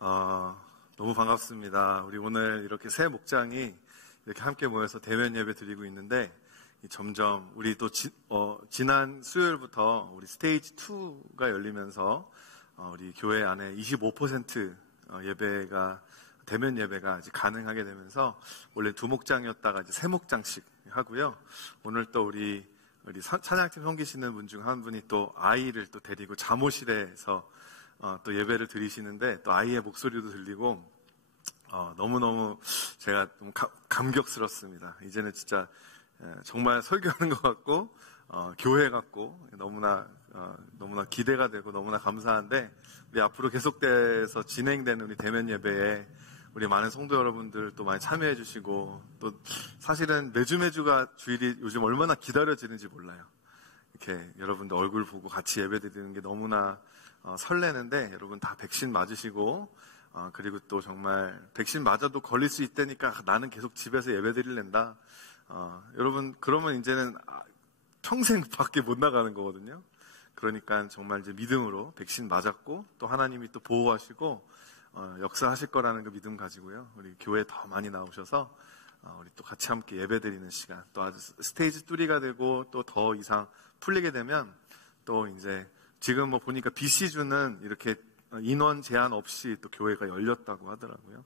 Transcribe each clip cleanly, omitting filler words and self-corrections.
너무 반갑습니다. 우리 오늘 이렇게 새 목장이 이렇게 함께 모여서 대면 예배 드리고 있는데, 점점 우리 또 지난 수요일부터 우리 스테이지 2가 열리면서 우리 교회 안에 25% 예배가 대면 예배가 이제 가능하게 되면서 원래 2목장이었다가 이제 3목장씩 하고요. 오늘 또 우리 찬양팀 섬기시는 분 중 한 분이 또 아이를 또 데리고 잠옷실에서 또 예배를 드리시는데, 또 아이의 목소리도 들리고 너무너무 제가 좀 감격스럽습니다. 이제는 진짜 정말 설교하는 것 같고 교회 같고 너무나 기대가 되고 너무나 감사한데, 우리 앞으로 계속돼서 진행되는 우리 대면 예배에 우리 많은 성도 여러분들 또 많이 참여해 주시고, 또 사실은 매주가 주일이 요즘 얼마나 기다려지는지 몰라요. 이렇게 여러분들 얼굴 보고 같이 예배 드리는 게 너무나 설레는데, 여러분 다 백신 맞으시고 그리고 또 정말 백신 맞아도 걸릴 수 있다니까 나는 계속 집에서 예배 드리랜다. 여러분 그러면 이제는 평생 밖에 못 나가는 거거든요. 그러니까 정말 이제 믿음으로 백신 맞았고 또 하나님이 또 보호하시고 역사하실 거라는 그 믿음 가지고요, 우리 교회에 더 많이 나오셔서 우리 또 같이 함께 예배 드리는 시간, 또 아주 스테이지 3가 되고 또 더 이상 풀리게 되면 또 이제 지금 뭐 보니까 BC주는 이렇게 인원 제한 없이 또 교회가 열렸다고 하더라고요.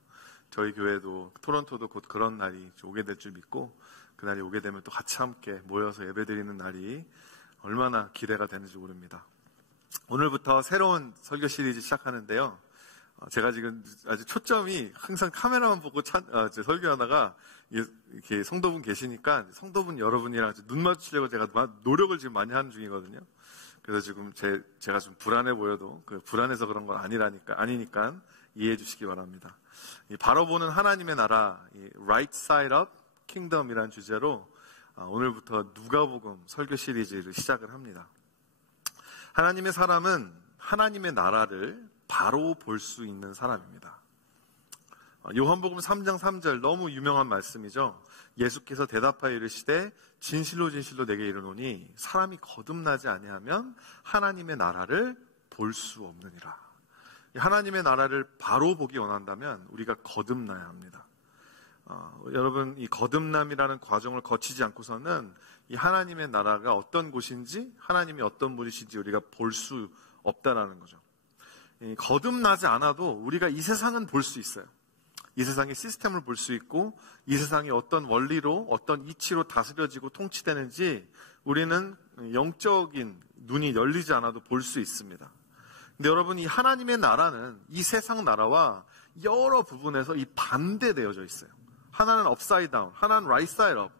저희 교회도 토론토도 곧 그런 날이 오게 될 줄 믿고, 그날이 오게 되면 또 같이 함께 모여서 예배드리는 날이 얼마나 기대가 되는지 모릅니다. 오늘부터 새로운 설교 시리즈 시작하는데요. 제가 지금 아주 초점이 항상 카메라만 보고 설교하다가 이렇게 성도분 계시니까 성도분 여러분이랑 눈 맞추려고 제가 노력을 지금 많이 하는 중이거든요. 그래서 지금 제가 좀 불안해 보여도 그 불안해서 그런 건 아니니까 이해해 주시기 바랍니다. 바로 보는 하나님의 나라, Right Side Up Kingdom이라는 주제로 오늘부터 누가복음 설교 시리즈를 시작을 합니다. 하나님의 사람은 하나님의 나라를 바로 볼 수 있는 사람입니다. 요한복음 3장 3절 너무 유명한 말씀이죠. 예수께서 대답하여 이르시되 진실로 진실로 내게 이르노니 사람이 거듭나지 아니하면 하나님의 나라를 볼 수 없느니라. 하나님의 나라를 바로 보기 원한다면 우리가 거듭나야 합니다. 여러분, 이 거듭남이라는 과정을 거치지 않고서는 이 하나님의 나라가 어떤 곳인지, 하나님이 어떤 분이신지 우리가 볼 수 없다라는 거죠. 거듭나지 않아도 우리가 이 세상은 볼 수 있어요. 이 세상의 시스템을 볼 수 있고, 이 세상이 어떤 원리로, 어떤 이치로 다스려지고 통치되는지 우리는 영적인 눈이 열리지 않아도 볼 수 있습니다. 근데 여러분, 이 하나님의 나라는 이 세상 나라와 여러 부분에서 이 반대되어져 있어요. 하나는 upside down, 하나는 right side up.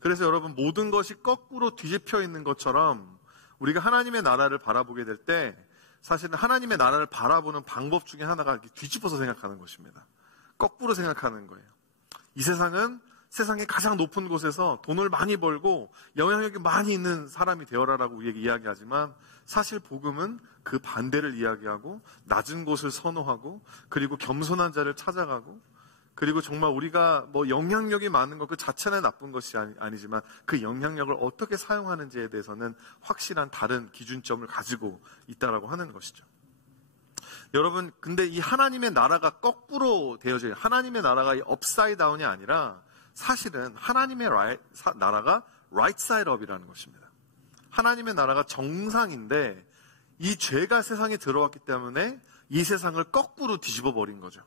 그래서 여러분, 모든 것이 거꾸로 뒤집혀 있는 것처럼 우리가 하나님의 나라를 바라보게 될 때, 사실은 하나님의 나라를 바라보는 방법 중에 하나가 뒤집어서 생각하는 것입니다. 거꾸로 생각하는 거예요. 이 세상은 세상의 가장 높은 곳에서 돈을 많이 벌고 영향력이 많이 있는 사람이 되어라라고 우리에게 이야기하지만, 사실 복음은 그 반대를 이야기하고 낮은 곳을 선호하고, 그리고 겸손한 자를 찾아가고, 그리고 정말 우리가 뭐 영향력이 많은 것 그 자체는 나쁜 것이 아니지만 그 영향력을 어떻게 사용하는지에 대해서는 확실한 다른 기준점을 가지고 있다라고 하는 것이죠. 여러분, 근데 이 하나님의 나라가 거꾸로 되어져요. 하나님의 나라가 이 업사이드 다운이 아니라 사실은 하나님의 나라가 right side up이라는 것입니다. 하나님의 나라가 정상인데 이 죄가 세상에 들어왔기 때문에 이 세상을 거꾸로 뒤집어 버린 거죠.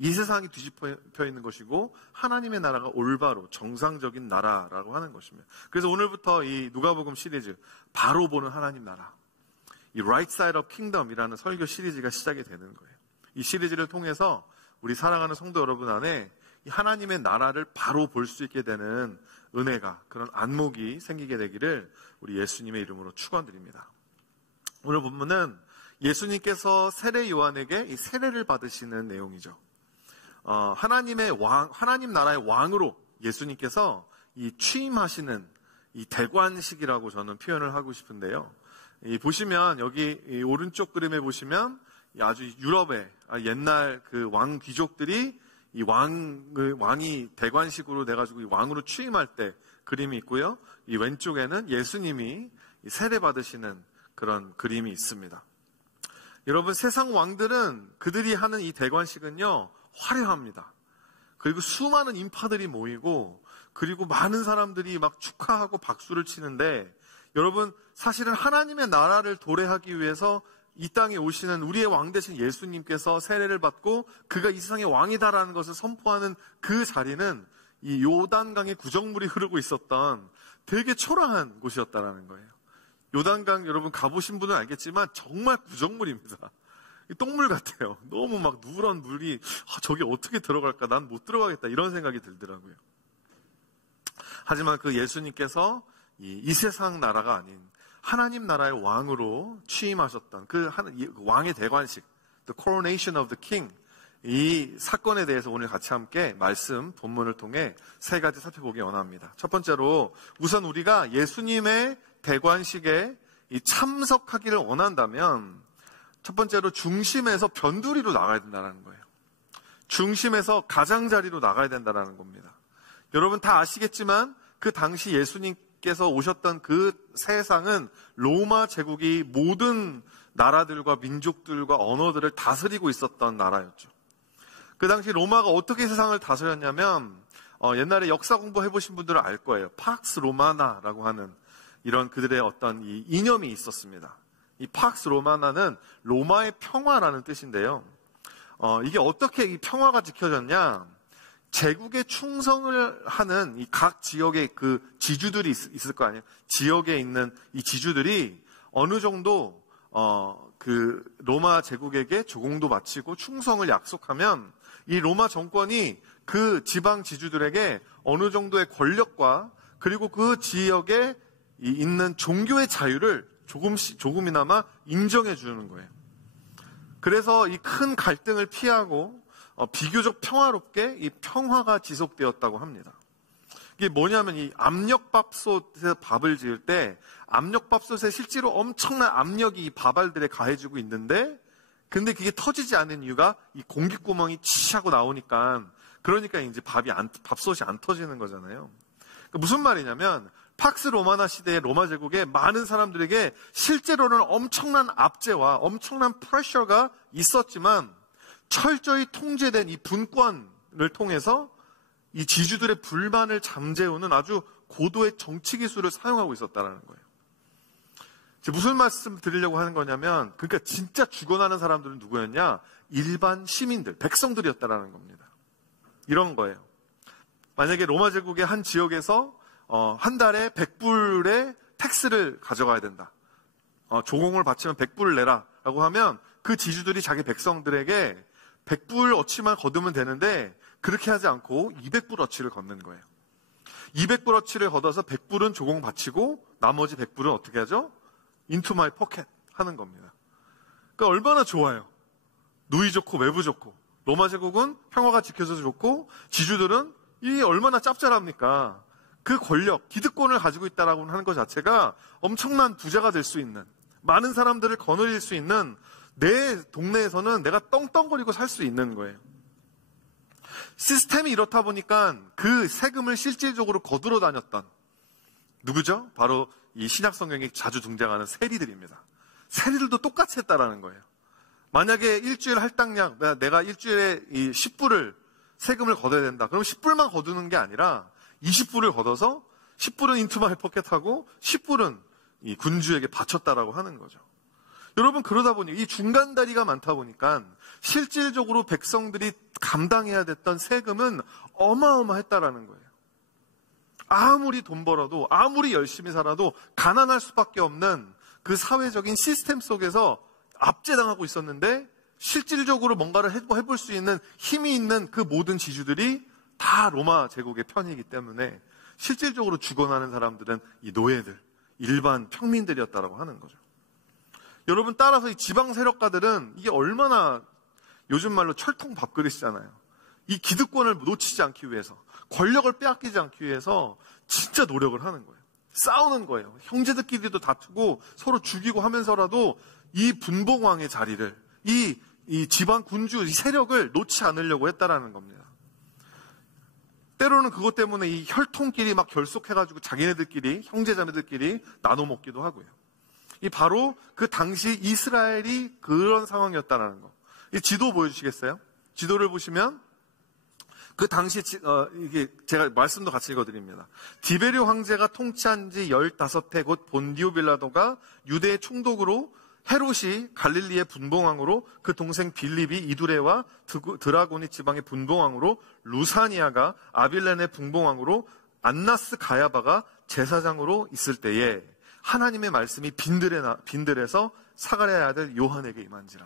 이 세상이 뒤집혀 있는 것이고 하나님의 나라가 올바로 정상적인 나라라고 하는 것입니다. 그래서 오늘부터 이 누가복음 시리즈, 바로 보는 하나님 나라, 이 Right Side of Kingdom이라는 설교 시리즈가 시작이 되는 거예요. 이 시리즈를 통해서 우리 사랑하는 성도 여러분 안에 이 하나님의 나라를 바로 볼 수 있게 되는 은혜가, 그런 안목이 생기게 되기를 우리 예수님의 이름으로 축원드립니다. 오늘 본문은 예수님께서 세례 요한에게 이 세례를 받으시는 내용이죠. 하나님 나라의 왕으로 예수님께서 이 취임하시는 이 대관식이라고 저는 표현을 하고 싶은데요. 보시면 여기 오른쪽 그림에 보시면 아주 유럽의 옛날 그 왕 귀족들이 이 왕이 대관식으로 돼가지고 이 왕으로 취임할 때 그림이 있고요. 이 왼쪽에는 예수님이 세례 받으시는 그런 그림이 있습니다. 여러분, 세상 왕들은 그들이 하는 이 대관식은요, 화려합니다. 그리고 수많은 인파들이 모이고, 그리고 많은 사람들이 막 축하하고 박수를 치는데, 여러분, 사실은 하나님의 나라를 도래하기 위해서 이 땅에 오시는 우리의 왕 대신 예수님께서 세례를 받고 그가 이 세상의 왕이다라는 것을 선포하는 그 자리는 이 요단강의 구정물이 흐르고 있었던 되게 초라한 곳이었다라는 거예요. 요단강 여러분 가보신 분은 알겠지만 정말 구정물입니다. 똥물 같아요. 너무 막 누런 물이 저기 어떻게 들어갈까? 난 못 들어가겠다 이런 생각이 들더라고요. 하지만 그 예수님께서 이 세상 나라가 아닌 하나님 나라의 왕으로 취임하셨던 그 왕의 대관식, the coronation of the king, 이 사건에 대해서 오늘 같이 함께 말씀, 본문을 통해 세 가지 살펴보기 원합니다. 첫 번째로 우선 우리가 예수님의 대관식에 참석하기를 원한다면 첫 번째로 중심에서 변두리로 나가야 된다는 거예요. 중심에서 가장자리로 나가야 된다는 겁니다. 여러분 다 아시겠지만 그 당시 예수님께서 오셨던 그 세상은 로마 제국이 모든 나라들과 민족들과 언어들을 다스리고 있었던 나라였죠. 그 당시 로마가 어떻게 세상을 다스렸냐면 옛날에 역사 공부해보신 분들은 알 거예요. 팍스 로마나라고 하는 이런 그들의 어떤 이 이념이 있었습니다. 이 팍스 로마나는 로마의 평화라는 뜻인데요. 이게 어떻게 이 평화가 지켜졌냐? 제국에 충성을 하는 이 각 지역의 그 지주들이 있을 거 아니에요. 지역에 있는 이 지주들이 어느 정도 그 로마 제국에게 조공도 바치고 충성을 약속하면 이 로마 정권이 그 지방 지주들에게 어느 정도의 권력과 그리고 그 지역에 있는 종교의 자유를 조금이나마 인정해 주는 거예요. 그래서 이 큰 갈등을 피하고 비교적 평화롭게 이 평화가 지속되었다고 합니다. 이게 뭐냐면 이 압력밥솥에서 밥을 지을 때 압력밥솥에 실제로 엄청난 압력이 이 밥알들에 가해지고 있는데 근데 그게 터지지 않는 이유가 이 공기구멍이 치 하고 나오니까 그러니까 이제 밥솥이 안 터지는 거잖아요. 그러니까 무슨 말이냐면 팍스 로마나 시대의 로마 제국의 많은 사람들에게 실제로는 엄청난 압제와 엄청난 프레셔가 있었지만 철저히 통제된 이 분권을 통해서 이 지주들의 불만을 잠재우는 아주 고도의 정치 기술을 사용하고 있었다는 거예요. 무슨 말씀 드리려고 하는 거냐면 그러니까 진짜 죽어나는 사람들은 누구였냐? 일반 시민들, 백성들이었다라는 겁니다. 이런 거예요. 만약에 로마 제국의 한 지역에서 한 달에 100불의 텍스를 가져가야 된다. 조공을 바치면 100불을 내라 라고 하면 그 지주들이 자기 백성들에게 100불 어치만 거두면 되는데 그렇게 하지 않고 200불 어치를 걷는 거예요. 200불 어치를 걷어서 100불은 조공 바치고 나머지 100불은 어떻게 하죠? into my pocket 하는 겁니다. 그러니까 얼마나 좋아요. 누이 좋고 외부 좋고 로마 제국은 평화가 지켜져서 좋고 지주들은 이게 얼마나 짭짤합니까? 그 권력, 기득권을 가지고 있다라고 하는 것 자체가 엄청난 부자가 될 수 있는 많은 사람들을 거느릴 수 있는 내 동네에서는 내가 떵떵거리고 살 수 있는 거예요. 시스템이 이렇다 보니까 그 세금을 실질적으로 거두러 다녔던 누구죠? 바로 이 신약 성경에 자주 등장하는 세리들입니다. 세리들도 똑같이 했다라는 거예요. 만약에 일주일 할당량, 내가 일주일에 이 10불을 세금을 걷어야 된다. 그럼 10불만 거두는 게 아니라 20불을 걷어서 10불은 인투마이 포켓하고 10불은 이 군주에게 바쳤다라고 하는 거죠. 여러분 그러다 보니 이 중간 다리가 많다 보니까 실질적으로 백성들이 감당해야 됐던 세금은 어마어마했다라는 거예요. 아무리 돈 벌어도 아무리 열심히 살아도 가난할 수밖에 없는 그 사회적인 시스템 속에서 압제당하고 있었는데 실질적으로 뭔가를 해볼 수 있는 힘이 있는 그 모든 지주들이 다 로마 제국의 편이기 때문에 실질적으로 죽어나는 사람들은 이 노예들, 일반 평민들이었다라고 하는 거죠. 여러분 따라서 이 지방 세력가들은 이게 얼마나 요즘 말로 철통 밥그릇이잖아요. 이 기득권을 놓치지 않기 위해서 권력을 빼앗기지 않기 위해서 진짜 노력을 하는 거예요. 싸우는 거예요. 형제들끼리도 다투고 서로 죽이고 하면서라도 이 분봉왕의 자리를 이 지방 군주 이 세력을 놓지 않으려고 했다라는 겁니다. 때로는 그것 때문에 이 혈통끼리 막 결속해가지고 자기네들끼리 형제자매들끼리 나눠 먹기도 하고요. 이 바로 그 당시 이스라엘이 그런 상황이었다라는 거. 이 지도 보여주시겠어요? 지도를 보시면 그 당시 이게 제가 말씀도 같이 읽어드립니다. 디베르 황제가 통치한 지 15해 곧 본디오 빌라도가 유대의 총독으로, 헤롯이 갈릴리의 분봉왕으로, 그 동생 빌립이 이두레와 드라고니 지방의 분봉왕으로, 루사니아가 아빌렌의 분봉왕으로, 안나스 가야바가 제사장으로 있을 때에 하나님의 말씀이 빈들에서 사가랴의 아들 요한에게 임한지라.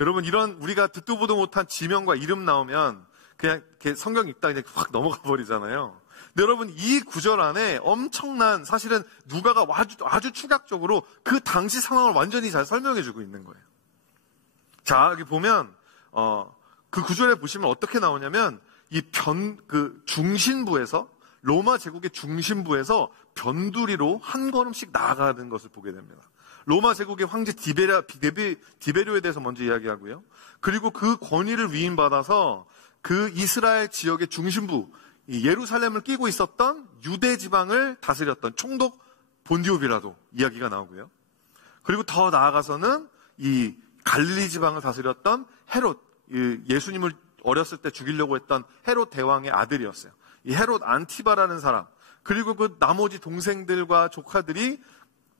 여러분, 이런 우리가 듣도 보도 못한 지명과 이름 나오면 그냥 이렇게 성경 읽다 그냥 확 넘어가 버리잖아요. 근데 여러분, 이 구절 안에 엄청난, 사실은 누가가 아주 축약적으로 그 당시 상황을 완전히 잘 설명해 주고 있는 거예요. 자, 여기 보면 그 구절에 보시면 어떻게 나오냐면 그 중심부에서, 로마 제국의 중심부에서 변두리로 한 걸음씩 나아가는 것을 보게 됩니다. 로마 제국의 황제 디베료에 대해서 먼저 이야기하고요. 그리고 그 권위를 위임받아서 그 이스라엘 지역의 중심부, 예루살렘을 끼고 있었던 유대 지방을 다스렸던 총독 본디오 빌라도 이야기가 나오고요. 그리고 더 나아가서는 이 갈릴리 지방을 다스렸던 헤롯, 예수님을 어렸을 때 죽이려고 했던 헤롯 대왕의 아들이었어요. 이 헤롯 안티바라는 사람, 그리고 그 나머지 동생들과 조카들이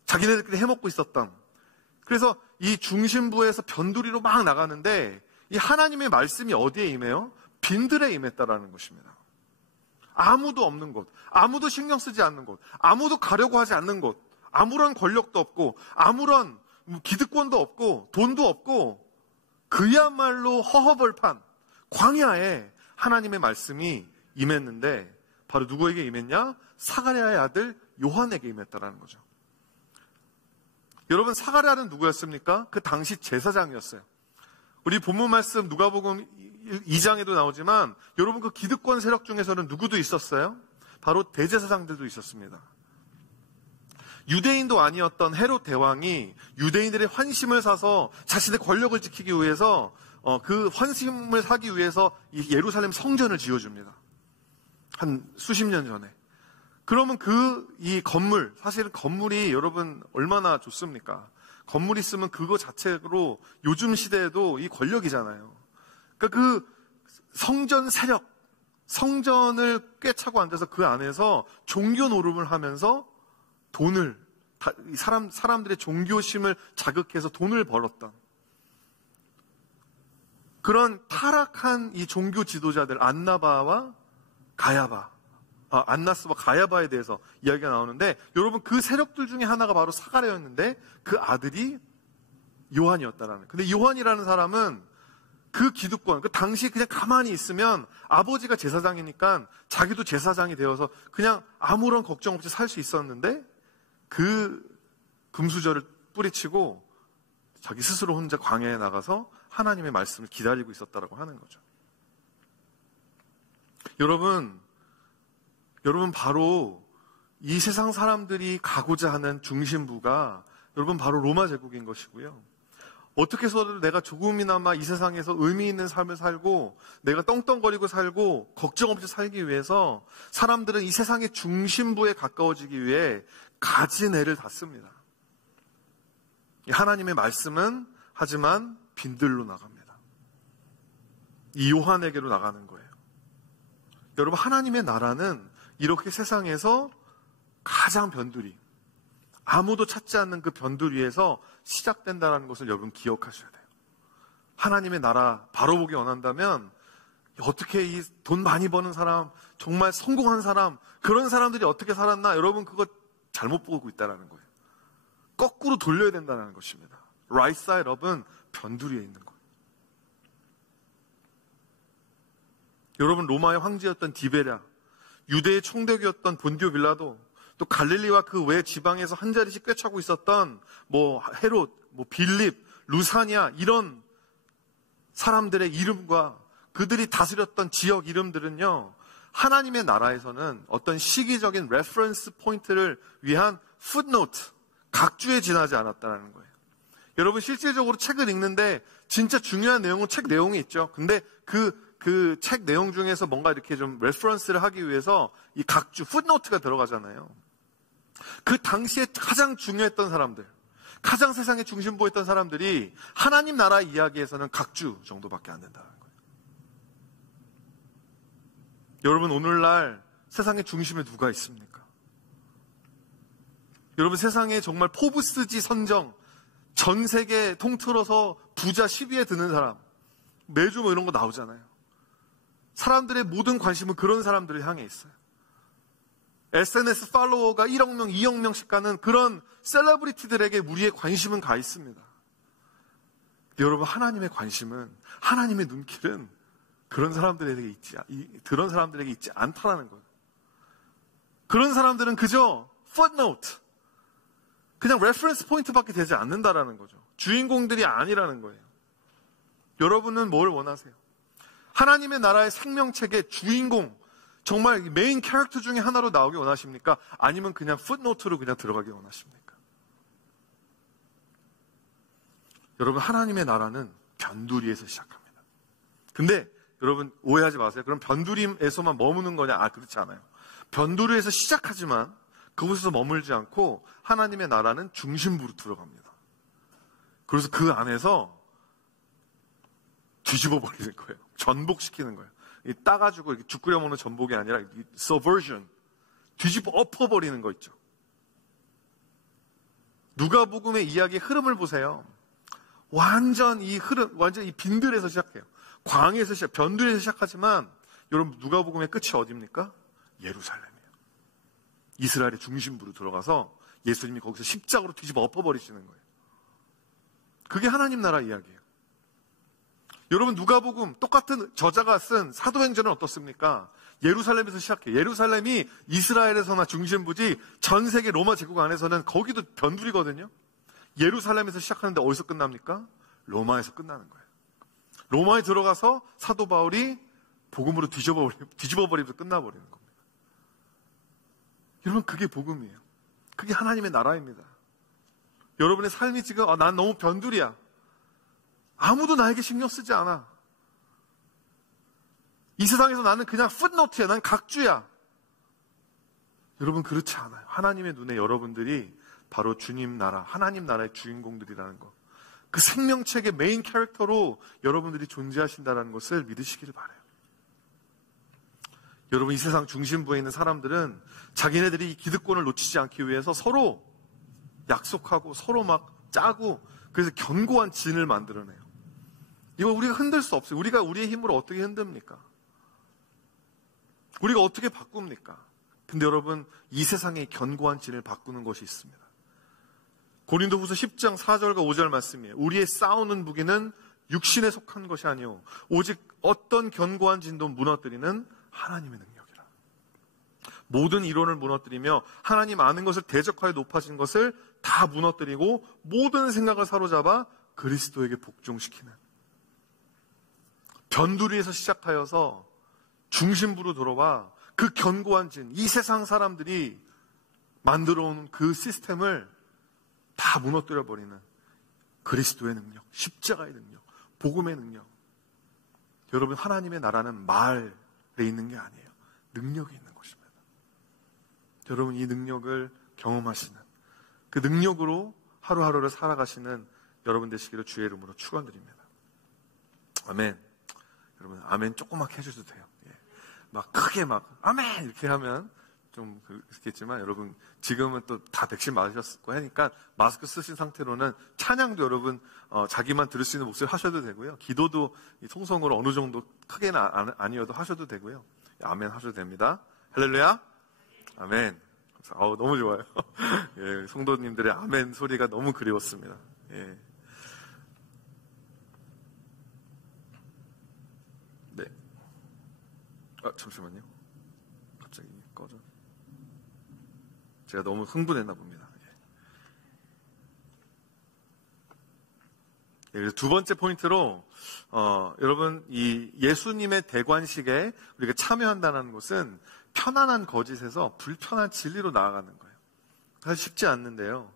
자기네들끼리 해먹고 있었던, 그래서 이 중심부에서 변두리로 막 나가는데 이 하나님의 말씀이 어디에 임해요? 빈들에 임했다라는 것입니다. 아무도 없는 곳, 아무도 신경 쓰지 않는 곳, 아무도 가려고 하지 않는 곳, 아무런 권력도 없고 아무런 기득권도 없고 돈도 없고 그야말로 허허벌판 광야에 하나님의 말씀이 임했는데 바로 누구에게 임했냐? 사가랴의 아들 요한에게 임했다라는 거죠. 여러분, 사가랴는 누구였습니까? 그 당시 제사장이었어요. 우리 본문 말씀 누가복음 2장에도 나오지만 여러분, 그 기득권 세력 중에서는 누구도 있었어요? 바로 대제사장들도 있었습니다. 유대인도 아니었던 헤롯 대왕이 유대인들의 환심을 사서 자신의 권력을 지키기 위해서 그 환심을 사기 위해서 이 예루살렘 성전을 지어줍니다. 한 수십 년 전에. 그러면 이 건물, 사실은 건물이 여러분 얼마나 좋습니까? 건물 있으면 그거 자체로 요즘 시대에도 이 권력이잖아요. 그러니까 그 성전 세력, 성전을 꿰차고 앉아서 그 안에서 종교 노름을 하면서 돈을, 사람들의 종교심을 자극해서 돈을 벌었던 그런 타락한 이 종교 지도자들, 안나스와 가야바에 대해서 이야기가 나오는데, 여러분, 그 세력들 중에 하나가 바로 사가랴였는데 그 아들이 요한이었다라는. 근데 요한이라는 사람은 그 기득권, 그 당시 그냥 가만히 있으면 아버지가 제사장이니까 자기도 제사장이 되어서 그냥 아무런 걱정 없이 살 수 있었는데 그 금수저를 뿌리치고 자기 스스로 혼자 광야에 나가서 하나님의 말씀을 기다리고 있었다라고 하는 거죠. 여러분 바로 이 세상 사람들이 가고자 하는 중심부가 여러분 바로 로마 제국인 것이고요. 어떻게 해서든 내가 조금이나마 이 세상에서 의미 있는 삶을 살고 내가 떵떵거리고 살고 걱정 없이 살기 위해서 사람들은 이 세상의 중심부에 가까워지기 위해 가진 애를 다 씁니다. 하나님의 말씀은 하지만 빈들로 나갑니다. 이 요한에게로 나가는 거예요. 여러분, 하나님의 나라는 이렇게 세상에서 가장 변두리, 아무도 찾지 않는 그 변두리에서 시작된다는 것을 여러분 기억하셔야 돼요. 하나님의 나라 바로 보기 원한다면 어떻게 이 돈 많이 버는 사람, 정말 성공한 사람, 그런 사람들이 어떻게 살았나, 여러분 그거 잘못 보고 있다는 거예요. 거꾸로 돌려야 된다는 것입니다. Right side up은 변두리에 있는 거예요. 여러분, 로마의 황제였던 디베랴, 유대의 총독이었던 본디오 빌라도, 또 갈릴리와 그 외 지방에서 한 자리씩 꿰차고 있었던 헤롯, 빌립, 루사니아, 이런 사람들의 이름과 그들이 다스렸던 지역 이름들은요, 하나님의 나라에서는 어떤 시기적인 레퍼런스 포인트를 위한 풋노트, 각주에 지나지 않았다는 거예요. 여러분, 실질적으로 책을 읽는데 진짜 중요한 내용은 책 내용이 있죠. 근데 그 책 내용 중에서 뭔가 이렇게 좀 레퍼런스를 하기 위해서 이 각주, 풋노트가 들어가잖아요. 그 당시에 가장 중요했던 사람들, 가장 세상의 중심부였던 사람들이 하나님 나라 이야기에서는 각주 정도밖에 안 된다는 거예요. 여러분, 오늘날 세상의 중심에 누가 있습니까? 여러분, 세상에 정말 포브스지 선정, 전 세계 통틀어서 부자 10위에 드는 사람, 매주 뭐 이런 거 나오잖아요. 사람들의 모든 관심은 그런 사람들을 향해 있어요. SNS 팔로워가 1억 명, 2억 명씩 가는 그런 셀러브리티들에게 우리의 관심은 가 있습니다. 여러분, 하나님의 관심은, 하나님의 눈길은 그런 사람들에게 있지 않다라는 거예요. 그런 사람들은 그저 footnote, 그냥 레퍼런스 포인트밖에 되지 않는다라는 거죠. 주인공들이 아니라는 거예요. 여러분은 뭘 원하세요? 하나님의 나라의 생명책의 주인공, 정말 메인 캐릭터 중에 하나로 나오기 원하십니까? 아니면 그냥 풋노트로 그냥 들어가기 원하십니까? 여러분, 하나님의 나라는 변두리에서 시작합니다. 근데 여러분, 오해하지 마세요. 그럼 변두리에서만 머무는 거냐? 그렇지 않아요. 변두리에서 시작하지만 그곳에서 머물지 않고 하나님의 나라는 중심부로 들어갑니다. 그래서 그 안에서 뒤집어 버리는 거예요. 전복시키는 거예요. 따가지고 이렇게 죽 끓여 먹는 전복이 아니라 subversion, 뒤집어 엎어버리는 거 있죠. 누가복음의 이야기의 흐름을 보세요. 완전 이 빈들에서 시작해요. 광에서 시작, 변두리에서 시작하지만 여러분, 누가복음의 끝이 어디입니까? 예루살렘이에요. 이스라엘의 중심부로 들어가서 예수님이 거기서 십자가로 뒤집어 엎어버리시는 거예요. 그게 하나님 나라 이야기예요. 여러분, 누가복음 똑같은 저자가 쓴 사도행전은 어떻습니까? 예루살렘에서 시작해요. 예루살렘이 이스라엘에서나 중심부지 전 세계 로마 제국 안에서는 거기도 변두리거든요. 예루살렘에서 시작하는데 어디서 끝납니까? 로마에서 끝나는 거예요. 로마에 들어가서 사도 바울이 복음으로 뒤집어버리면서 끝나버리는 겁니다. 여러분, 그게 복음이에요. 그게 하나님의 나라입니다. 여러분의 삶이 지금 난 너무 변두리야, 아무도 나에게 신경 쓰지 않아, 이 세상에서 나는 그냥 풋노트야, 난 각주야. 여러분, 그렇지 않아요. 하나님의 눈에 여러분들이 바로 주님 나라, 하나님 나라의 주인공들이라는 것, 그 생명책의 메인 캐릭터로 여러분들이 존재하신다는 것을 믿으시기를 바라요. 여러분, 이 세상 중심부에 있는 사람들은 자기네들이 이 기득권을 놓치지 않기 위해서 서로 약속하고 서로 막 짜고, 그래서 견고한 진을 만들어내요. 이거 우리가 흔들 수 없어요. 우리가 우리의 힘으로 어떻게 흔듭니까? 우리가 어떻게 바꿉니까? 근데 여러분, 이 세상의 견고한 진을 바꾸는 것이 있습니다. 고린도후서 10장 4절과 5절 말씀이에요. 우리의 싸우는 무기는 육신에 속한 것이 아니요 오직 어떤 견고한 진도 무너뜨리는 하나님의 능력이라. 모든 이론을 무너뜨리며 하나님 아는 것을 대적하여 높아진 것을 다 무너뜨리고 모든 생각을 사로잡아 그리스도에게 복종시키는, 변두리에서 시작하여서 중심부로 들어와 그 견고한 진, 이 세상 사람들이 만들어 온 그 시스템을 다 무너뜨려 버리는 그리스도의 능력, 십자가의 능력, 복음의 능력. 여러분, 하나님의 나라는 말에 있는 게 아니에요. 능력이 있는 것입니다. 여러분, 이 능력을 경험하시는, 그 능력으로 하루하루를 살아가시는 여러분 되시기를 주의 이름으로 축원드립니다. 아멘. 여러분, 아멘 조그맣게 해주셔도 돼요. 예. 막 크게 막 아멘 이렇게 하면 좀 그렇겠지만, 여러분 지금은 또 다 백신 맞으셨고 하니까 마스크 쓰신 상태로는 찬양도 여러분 자기만 들을 수 있는 목소리 하셔도 되고요. 기도도 통성으로 어느 정도 크게는 아니어도 하셔도 되고요. 아멘 하셔도 됩니다. 할렐루야. 아멘. 너무 좋아요. 예, 성도님들의 아멘 소리가 너무 그리웠습니다. 예. 네. 잠시만요. 갑자기 꺼져. 제가 너무 흥분했나 봅니다. 예, 그래서 두 번째 포인트로 여러분, 이 예수님의 대관식에 우리가 참여한다는 것은 편안한 거짓에서 불편한 진리로 나아가는 거예요. 사실 쉽지 않는데요.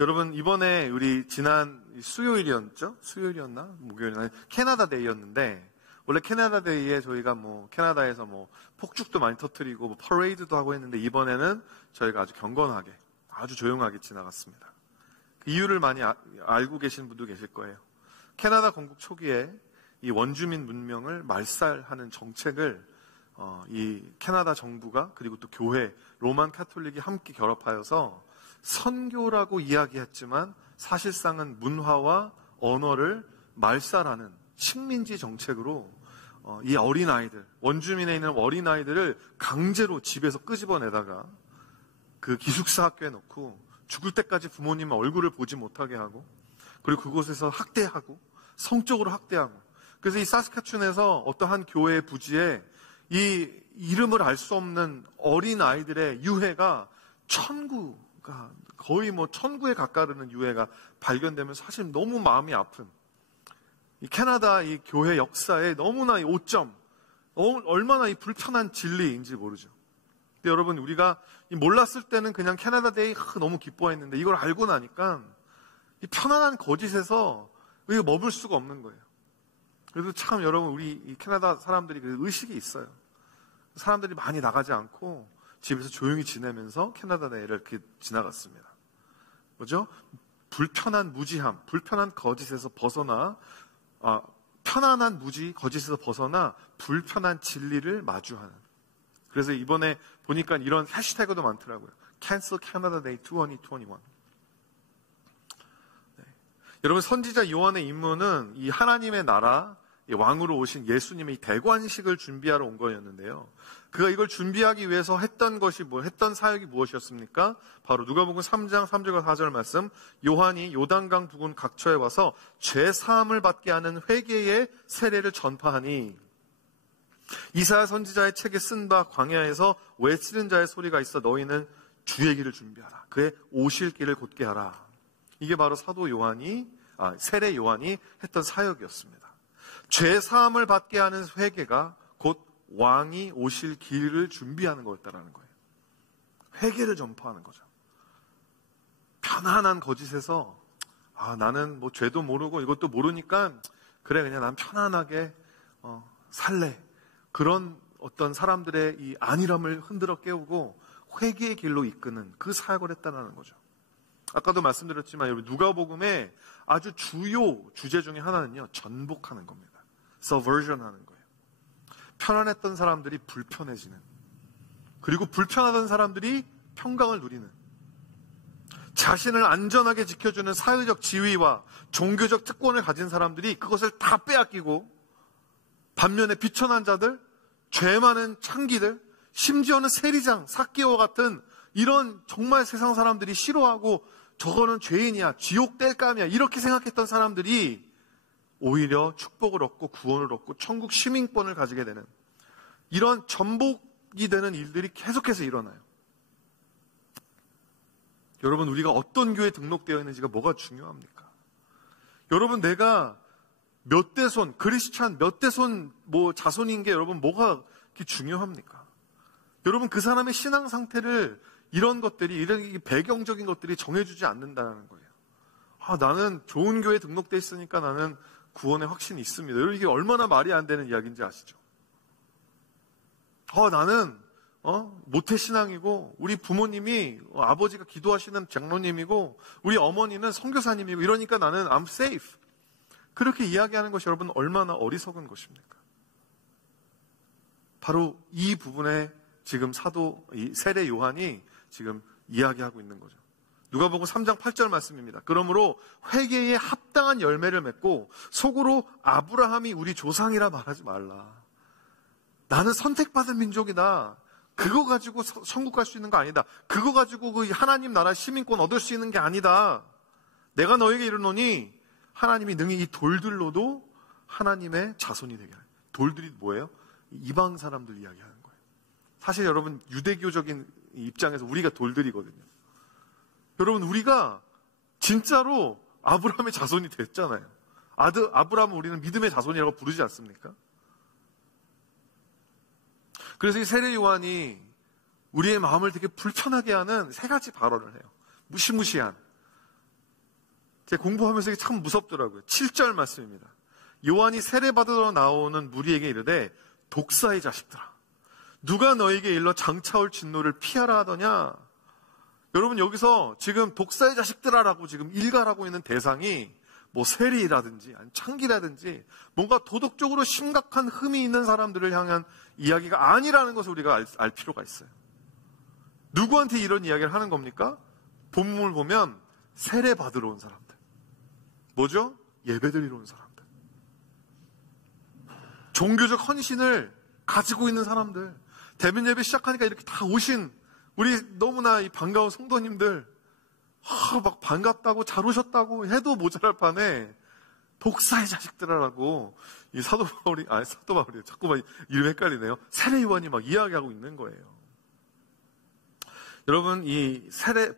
여러분, 이번에 우리 지난 수요일이었죠? 수요일이었나? 목요일이나? 캐나다 데이였는데, 원래 캐나다 데이에 저희가 캐나다에서 폭죽도 많이 터뜨리고 퍼레이드도 하고 했는데, 이번에는 저희가 아주 아주 조용하게 지나갔습니다. 그 이유를 많이 알고 계신 분도 계실 거예요. 캐나다 건국 초기에 이 원주민 문명을 말살하는 정책을 이 캐나다 정부가 그리고 또 교회, 로만 카톨릭이 함께 결합하여서 선교라고 이야기했지만 사실상은 문화와 언어를 말살하는 식민지 정책으로 이 어린아이들, 원주민에 있는 어린아이들을 강제로 집에서 끄집어내다가 그 기숙사 학교에 넣고 죽을 때까지 부모님의 얼굴을 보지 못하게 하고 그리고 그곳에서 학대하고 성적으로 학대하고 그래서 이 사스카춘에서 어떤 한 교회의 부지에 이 이름을 알 수 없는 어린아이들의 유해가 천구가 거의 천구에 가까르는 유해가 발견되면서 사실 너무 마음이 아픈 이 캐나다 이 교회 역사에 너무나 이 오점, 얼마나 이 불편한 진리인지 모르죠. 근데 여러분 우리가 몰랐을 때는 그냥 캐나다 데이 너무 기뻐했는데 이걸 알고 나니까 이 편안한 거짓에서 우리가 머물 수가 없는 거예요. 그래서 참 여러분 우리 이 캐나다 사람들이 그 의식이 있어요. 사람들이 많이 나가지 않고 집에서 조용히 지내면서 캐나다 데이를 이렇게 지나갔습니다. 뭐죠? 불편한 무지함, 불편한 거짓에서 벗어나 편안한 무지, 거짓에서 벗어나 불편한 진리를 마주하는. 그래서 이번에 보니까 이런 해시태그도 많더라고요. Cancel Canada Day 2021. 네. 여러분 선지자 요한의 임무는 이 하나님의 나라, 이 왕으로 오신 예수님의 대관식을 준비하러 온 거였는데요. 그가 이걸 준비하기 위해서 했던 사역이 무엇이었습니까? 바로 누가복음 3장 3절과 4절 말씀, 요한이 요단강 부근 각처에 와서 죄 사함을 받게 하는 회개의 세례를 전파하니 이사야 선지자의 책에 쓴 바 광야에서 외치는 자의 소리가 있어 너희는 주의 길을 준비하라. 그의 오실 길을 곧게 하라. 이게 바로 세례 요한이 했던 사역이었습니다. 죄 사함을 받게 하는 회개가 곧 왕이 오실 길을 준비하는 거였다라는 거예요. 회개를 전파하는 거죠. 편안한 거짓에서 나는 죄도 모르고 이것도 모르니까 그래 그냥 난 편안하게 살래. 그런 어떤 사람들의 이 안일함을 흔들어 깨우고 회개의 길로 이끄는 그 사역을 했다는 거죠. 아까도 말씀드렸지만 여러분 누가복음의 아주 주요 주제 중에 하나는요 전복하는 겁니다. subversion 하는 거예요. 편안했던 사람들이 불편해지는, 그리고 불편하던 사람들이 평강을 누리는, 자신을 안전하게 지켜주는 사회적 지위와 종교적 특권을 가진 사람들이 그것을 다 빼앗기고 반면에 비천한 자들, 죄 많은 창기들, 심지어는 세리장, 삭개와 같은 이런 정말 세상 사람들이 싫어하고 저거는 죄인이야, 지옥 뗄감이야 이렇게 생각했던 사람들이 오히려 축복을 얻고 구원을 얻고 천국 시민권을 가지게 되는 이런 전복이 되는 일들이 계속해서 일어나요. 여러분 우리가 어떤 교회에 등록되어 있는지가 뭐가 중요합니까? 여러분 내가 몇 대손, 크리스찬 몇 대손 자손인 게 여러분 뭐가 그렇게 중요합니까? 여러분 그 사람의 신앙 상태를 이런 것들이, 이런 배경적인 것들이 정해주지 않는다는 거예요. 나는 좋은 교회에 등록돼 있으니까 나는 구원의 확신이 있습니다. 여러분 이게 얼마나 말이 안 되는 이야기인지 아시죠? 나는 모태신앙이고 우리 부모님이 아버지가 기도하시는 장로님이고 우리 어머니는 선교사님이고 이러니까 나는 I'm safe. 그렇게 이야기하는 것이 여러분 얼마나 어리석은 것입니까? 바로 이 부분에 지금 이 세례 요한이 지금 이야기하고 있는 거죠. 누가복음 3장 8절 말씀입니다. 그러므로 회개에 합당한 열매를 맺고 속으로 아브라함이 우리 조상이라 말하지 말라. 나는 선택받은 민족이다. 그거 가지고 천국 갈 수 있는 거 아니다. 그거 가지고 그 하나님 나라 시민권 얻을 수 있는 게 아니다. 내가 너에게 이르노니 하나님이 능히 이 돌들로도 하나님의 자손이 되게 하라. 돌들이 뭐예요? 이방 사람들 이야기하는 거예요. 사실 여러분 유대교적인 입장에서 우리가 돌들이거든요. 여러분 우리가 진짜로 아브라함의 자손이 됐잖아요. 아브라함은 우리는 믿음의 자손이라고 부르지 않습니까? 그래서 이 세례 요한이 우리의 마음을 되게 불편하게 하는 세 가지 발언을 해요. 무시무시한. 제가 공부하면서 이게 참 무섭더라고요. 7절 말씀입니다. 요한이 세례받으러 나오는 무리에게 이르되 독사의 자식들아, 누가 너에게 일러 장차올 진노를 피하라 하더냐? 여러분 여기서 지금 독사의 자식들아라고 지금 일갈하고 있는 대상이 뭐 세리라든지 창기라든지 뭔가 도덕적으로 심각한 흠이 있는 사람들을 향한 이야기가 아니라는 것을 우리가 알 필요가 있어요. 누구한테 이런 이야기를 하는 겁니까? 본문을 보면 세례 받으러 온 사람들. 뭐죠? 예배드리러 온 사람들. 종교적 헌신을 가지고 있는 사람들. 대면 예배 시작하니까 이렇게 다 오신 우리 너무나 이 반가운 성도님들, 막 반갑다고 잘 오셨다고 해도 모자랄 판에 독사의 자식들아라고 이 사도 바울이 자꾸만 이름 헷갈리네요. 세례 요한이 막 이야기하고 있는 거예요. 여러분, 이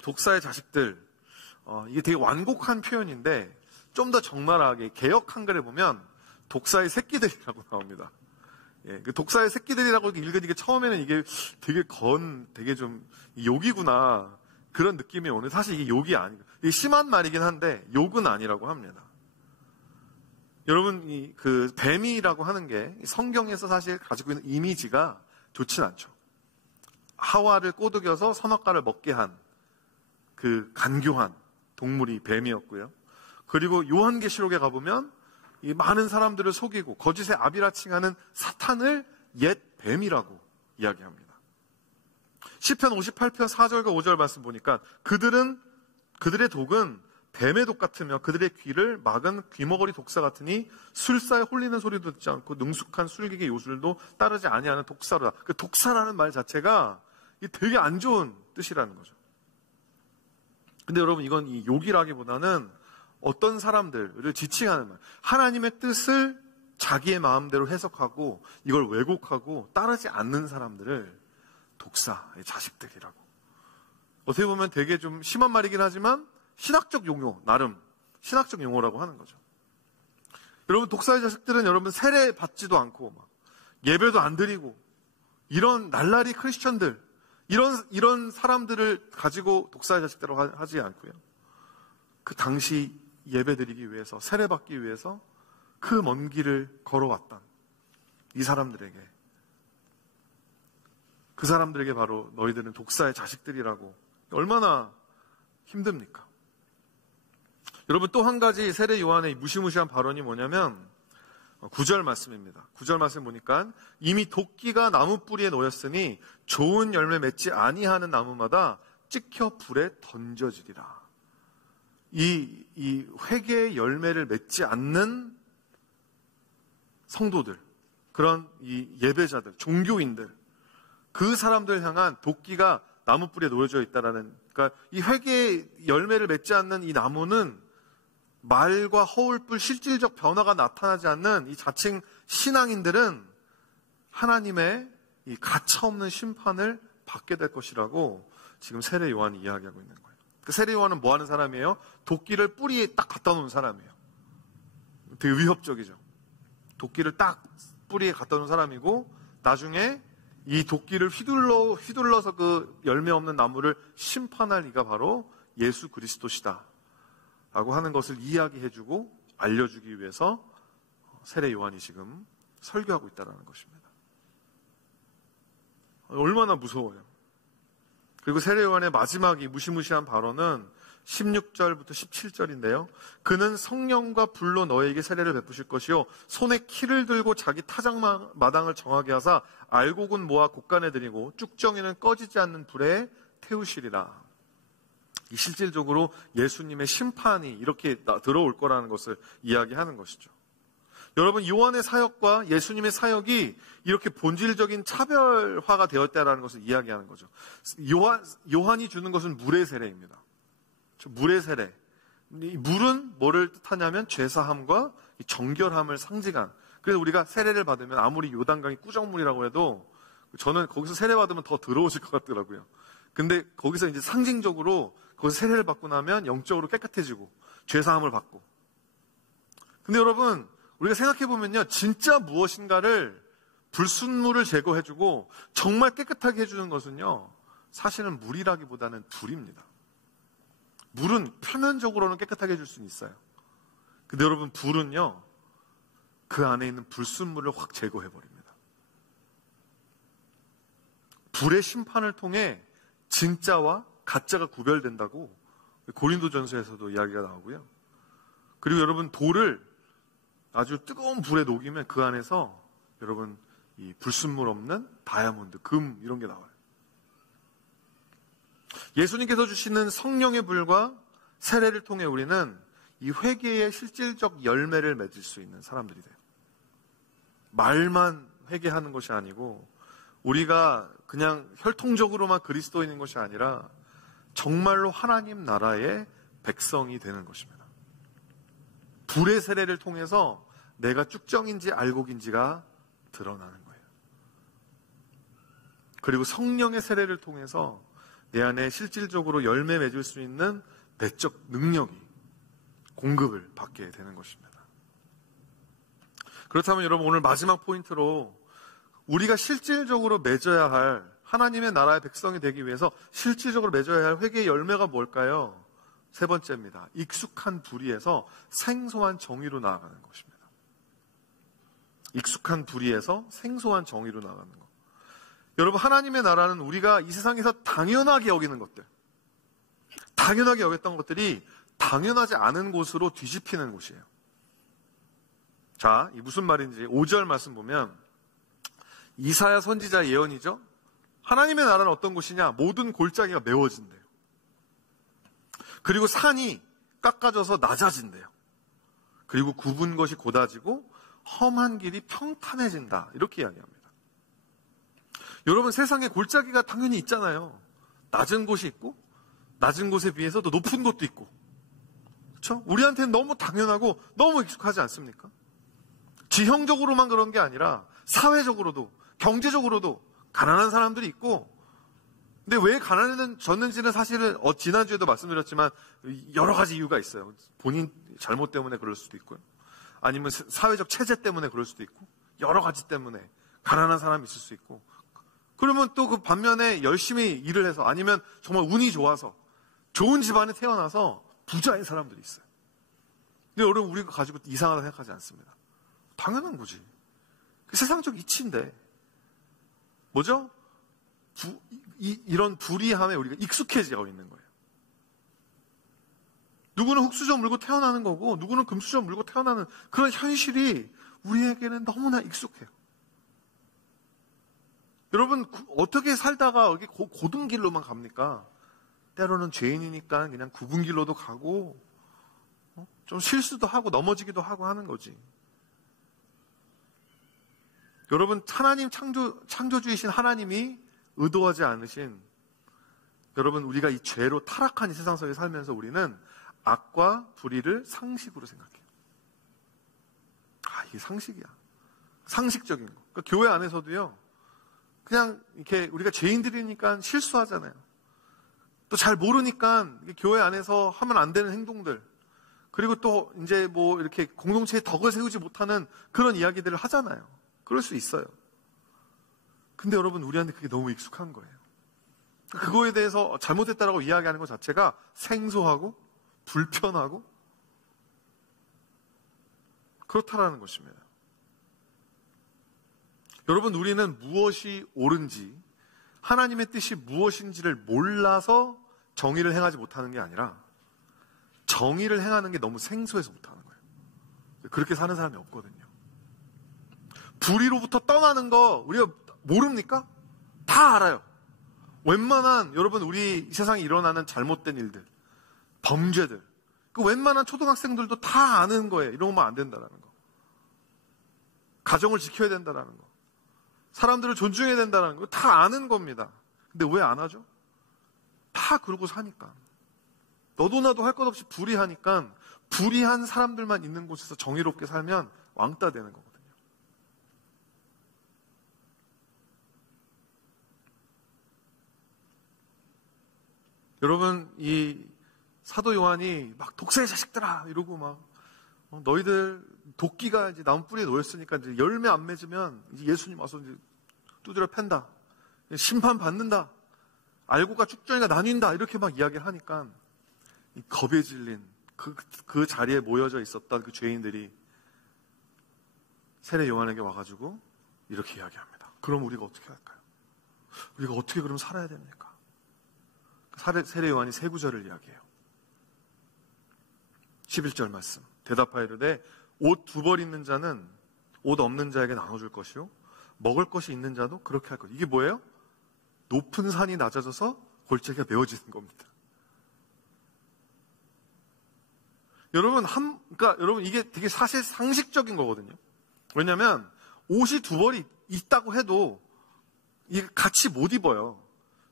독사의 자식들, 이게 되게 완곡한 표현인데 좀 더 적나라하게 개역 한글에 보면 독사의 새끼들이라고 나옵니다. 예, 그 독사의 새끼들이라고 읽으니까 처음에는 이게 되게 좀 욕이구나 그런 느낌이 오는데 사실 이게 욕이 아니고 이게 심한 말이긴 한데 욕은 아니라고 합니다. 여러분, 그 뱀이라고 하는 게 성경에서 사실 가지고 있는 이미지가 좋진 않죠. 하와를 꼬드겨서 선악과를 먹게 한 그 간교한 동물이 뱀이었고요. 그리고 요한계시록에 가보면 이 많은 사람들을 속이고 거짓의 아비라칭하는 사탄을 옛 뱀이라고 이야기합니다. 시편 58편 4절과 5절 말씀 보니까 그들의 독은 뱀의 독 같으며 그들의 귀를 막은 귀머거리 독사 같으니 술사에 홀리는 소리도 듣지 않고 능숙한 술객의 요술도 따르지 아니하는 독사로다. 그 독사라는 말 자체가 되게 안 좋은 뜻이라는 거죠. 근데 여러분, 이건 이 욕이라기보다는 어떤 사람들을 지칭하는 말, 하나님의 뜻을 자기의 마음대로 해석하고 이걸 왜곡하고 따르지 않는 사람들을 독사의 자식들이라고. 어떻게 보면 되게 좀 심한 말이긴 하지만 신학적 용어, 나름 신학적 용어라고 하는 거죠. 여러분, 독사의 자식들은 여러분 세례 받지도 않고 막 예배도 안 드리고 이런 날라리 크리스천들, 이런 사람들을 가지고 독사의 자식들이라고 하지 않고요. 그 당시 예배드리기 위해서, 세례받기 위해서 그 먼 길을 걸어왔던 이 사람들에게, 그 사람들에게 바로 너희들은 독사의 자식들이라고. 얼마나 힘듭니까? 여러분, 또 한 가지 세례 요한의 무시무시한 발언이 뭐냐면 9절 말씀입니다. 9절 말씀 보니까 이미 도끼가 나무 뿌리에 놓였으니 좋은 열매 맺지 아니하는 나무마다 찍혀 불에 던져지리라. 이 회개의 열매를 맺지 않는 성도들, 그런 이 예배자들, 종교인들, 그 사람들 향한 도끼가 나무 뿌리에 놓여져 있다라는, 그러니까 이 회개의 열매를 맺지 않는 이 나무는 말과 허울뿔 실질적 변화가 나타나지 않는 이 자칭 신앙인들은 하나님의 이 가차없는 심판을 받게 될 것이라고 지금 세례 요한이 이야기하고 있는 거예요. 그 세례 요한은 뭐 하는 사람이에요? 도끼를 뿌리에 딱 갖다 놓은 사람이에요. 되게 위협적이죠. 도끼를 딱 뿌리에 갖다 놓은 사람이고 나중에 이 도끼를 휘둘러서 그 열매 없는 나무를 심판할 이가 바로 예수 그리스도시다 라고 하는 것을 이야기해주고 알려주기 위해서 세례 요한이 지금 설교하고 있다는 것입니다. 얼마나 무서워요. 그리고 세례 요한의 마지막 이 무시무시한 발언은 16절부터 17절인데요. 그는 성령과 불로 너에게 세례를 베푸실 것이요 손에 키를 들고 자기 타작마당을 정하게 하사 알곡은 모아 곡간에 들이고 쭉정이는 꺼지지 않는 불에 태우시리라. 이 실질적으로 예수님의 심판이 이렇게 들어올 거라는 것을 이야기하는 것이죠. 여러분, 요한의 사역과 예수님의 사역이 이렇게 본질적인 차별화가 되었다라는 것을 이야기하는 거죠. 요한이 주는 것은 물의 세례입니다. 물의 세례. 이 물은 뭐를 뜻하냐면 죄사함과 정결함을 상징한. 그래서 우리가 세례를 받으면 아무리 요단강이 꾸정물이라고 해도 저는 거기서 세례 받으면 더 더러워질 것 같더라고요. 근데 거기서 이제 상징적으로 거기서 세례를 받고 나면 영적으로 깨끗해지고 죄사함을 받고. 근데 여러분, 우리가 생각해보면요, 진짜 무엇인가를 불순물을 제거해주고 정말 깨끗하게 해주는 것은요, 사실은 물이라기보다는 불입니다. 물은 표면적으로는 깨끗하게 해줄 수는 있어요. 근데 여러분, 불은요, 그 안에 있는 불순물을 확 제거해버립니다. 불의 심판을 통해 진짜와 가짜가 구별된다고 고린도전서에서도 이야기가 나오고요. 그리고 여러분, 돌을 아주 뜨거운 불에 녹이면 그 안에서 여러분 이 불순물 없는 다이아몬드, 금 이런 게 나와요. 예수님께서 주시는 성령의 불과 세례를 통해 우리는 이 회개의 실질적 열매를 맺을 수 있는 사람들이 돼요. 말만 회개하는 것이 아니고 우리가 그냥 혈통적으로만 그리스도인인 것이 아니라 정말로 하나님 나라의 백성이 되는 것입니다. 불의 세례를 통해서 내가 쭉정인지 알곡인지가 드러나는 거예요. 그리고 성령의 세례를 통해서 내 안에 실질적으로 열매 맺을 수 있는 내적 능력이 공급을 받게 되는 것입니다. 그렇다면 여러분, 오늘 마지막 포인트로 우리가 실질적으로 맺어야 할 하나님의 나라의 백성이 되기 위해서 실질적으로 맺어야 할 회개의 열매가 뭘까요? 세 번째입니다. 익숙한 불의에서 생소한 정의로 나아가는 것입니다. 익숙한 불의에서 생소한 정의로 나아가는 것. 여러분, 하나님의 나라는 우리가 이 세상에서 당연하게 여기는 것들, 당연하게 여겼던 것들이 당연하지 않은 곳으로 뒤집히는 곳이에요. 자, 이 무슨 말인지 5절 말씀 보면 이사야 선지자 예언이죠. 하나님의 나라는 어떤 곳이냐? 모든 골짜기가 메워진대요. 그리고 산이 깎아져서 낮아진대요. 그리고 굽은 것이 곧아지고 험한 길이 평탄해진다. 이렇게 이야기합니다. 여러분, 세상에 골짜기가 당연히 있잖아요. 낮은 곳이 있고 낮은 곳에 비해서 더 높은 곳도 있고, 그렇죠? 우리한테는 너무 당연하고 너무 익숙하지 않습니까? 지형적으로만 그런 게 아니라 사회적으로도 경제적으로도 가난한 사람들이 있고, 근데 왜 가난해졌는지는 사실은 지난주에도 말씀드렸지만 여러 가지 이유가 있어요. 본인 잘못 때문에 그럴 수도 있고요. 아니면 사회적 체제 때문에 그럴 수도 있고, 여러 가지 때문에 가난한 사람이 있을 수 있고, 그러면 또 그 반면에 열심히 일을 해서 아니면 정말 운이 좋아서 좋은 집안에 태어나서 부자인 사람들이 있어요. 근데 여러분, 우리가 가지고 이상하다 생각하지 않습니다. 당연한 거지. 그 세상적 이치인데 뭐죠? 이런 불의함에 우리가 익숙해지고 있는 거예요. 누구는 흙수저 물고 태어나는 거고 누구는 금수저 물고 태어나는 그런 현실이 우리에게는 너무나 익숙해요. 여러분, 어떻게 살다가 여기 고든 길로만 갑니까? 때로는 죄인이니까 그냥 굽은 길로도 가고 좀 실수도 하고 넘어지기도 하고 하는 거지. 여러분, 하나님 창조주이신 하나님이 의도하지 않으신, 여러분, 우리가 이 죄로 타락한 이 세상 속에 살면서 우리는 악과 불의를 상식으로 생각해요. 이게 상식이야. 상식적인 거. 그러니까 교회 안에서도요, 그냥 이렇게 우리가 죄인들이니까 실수하잖아요. 또 잘 모르니까 교회 안에서 하면 안 되는 행동들, 그리고 또 이제 뭐 이렇게 공동체의 덕을 세우지 못하는 그런 이야기들을 하잖아요. 그럴 수 있어요. 근데 여러분, 우리한테 그게 너무 익숙한 거예요. 그거에 대해서 잘못했다라고 이야기하는 것 자체가 생소하고 불편하고 그렇다라는 것입니다. 여러분, 우리는 무엇이 옳은지, 하나님의 뜻이 무엇인지를 몰라서 정의를 행하지 못하는 게 아니라 정의를 행하는 게 너무 생소해서 못하는 거예요. 그렇게 사는 사람이 없거든요. 불의로부터 떠나는 거 우리가 모릅니까? 다 알아요. 웬만한, 여러분, 우리 이 세상에 일어나는 잘못된 일들, 범죄들, 그 웬만한 초등학생들도 다 아는 거예요. 이런 거면 안 된다라는 거. 가정을 지켜야 된다라는 거. 사람들을 존중해야 된다는 거 다 아는 겁니다. 근데 왜 안 하죠? 다 그러고 사니까. 너도 나도 할 것 없이 불의하니까 불의한 사람들만 있는 곳에서 정의롭게 살면 왕따 되는 거거든요. 여러분, 이 사도 요한이 막 독사의 자식들아 이러고 막 너희들 도끼가 이제 나무 뿌리에 놓였으니까 이제 열매 안 맺으면 이제 예수님 와서 이제 두드려 팬다. 심판 받는다. 알고가 쭉정이가 나뉜다. 이렇게 막 이야기를 하니까 이 겁에 질린 그 자리에 모여져 있었던 그 죄인들이 세례 요한에게 와가지고 이렇게 이야기합니다. 그럼 우리가 어떻게 할까요? 우리가 어떻게 그럼 살아야 됩니까? 세례 요한이 세 구절을 이야기해요. 11절 말씀. 대답하여 이르되 옷 두 벌 있는 자는 옷 없는 자에게 나눠줄 것이요 먹을 것이 있는 자도 그렇게 할 것. 이게 뭐예요? 높은 산이 낮아져서 골짜기가 메워지는 겁니다. 그러니까 여러분 이게 되게 사실 상식적인 거거든요. 왜냐하면 옷이 두 벌이 있다고 해도 이게 같이 못 입어요.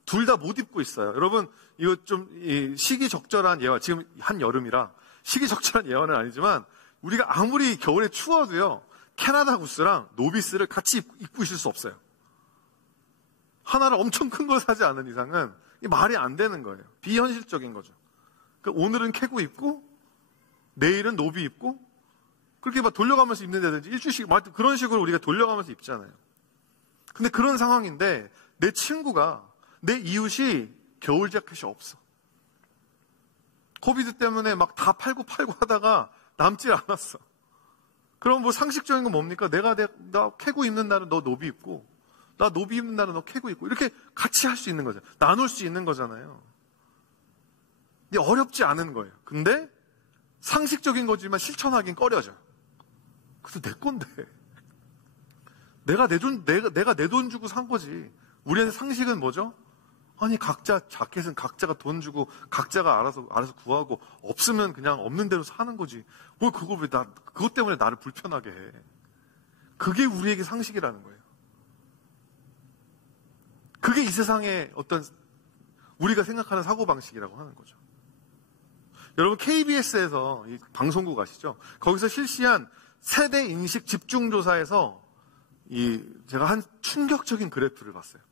둘 다 못 입고 있어요. 여러분 이거 좀 시기적절한 예화, 지금 한여름이라 시기적절한 예화는 아니지만 우리가 아무리 겨울에 추워도요, 캐나다 구스랑 노비스를 같이 입고 있을 수 없어요. 하나를 엄청 큰 걸 사지 않는 이상은 말이 안 되는 거예요. 비현실적인 거죠. 그러니까 오늘은 캐고 입고 내일은 노비 입고 그렇게 막 돌려가면서 입는다든지 일주일씩 그런 식으로 우리가 돌려가면서 입잖아요. 근데 그런 상황인데 내 친구가, 내 이웃이 겨울 자켓이 없어. 코비드 때문에 막 다 팔고 하다가 남질 않았어. 그럼 뭐 상식적인 건 뭡니까? 나 캐고 입는 날은 너 노비 입고, 나 노비 입는 날은 너 캐고 입고, 이렇게 같이 할 수 있는 거죠. 나눌 수 있는 거잖아요. 근데 어렵지 않은 거예요. 근데 상식적인 거지만 실천하긴 꺼려져. 그래서 내 건데. 내가 내 돈 주고 산 거지. 우리의 상식은 뭐죠? 아니, 각자 자켓은 각자가 돈 주고 각자가 알아서 구하고 없으면 그냥 없는 대로 사는 거지. 뭘 그것 때문에 나를 불편하게 해. 그게 우리에게 상식이라는 거예요. 그게 이 세상의 어떤 우리가 생각하는 사고방식이라고 하는 거죠. 여러분 KBS에서 방송국 아시죠? 거기서 실시한 세대 인식 집중조사에서 제가 한 충격적인 그래프를 봤어요.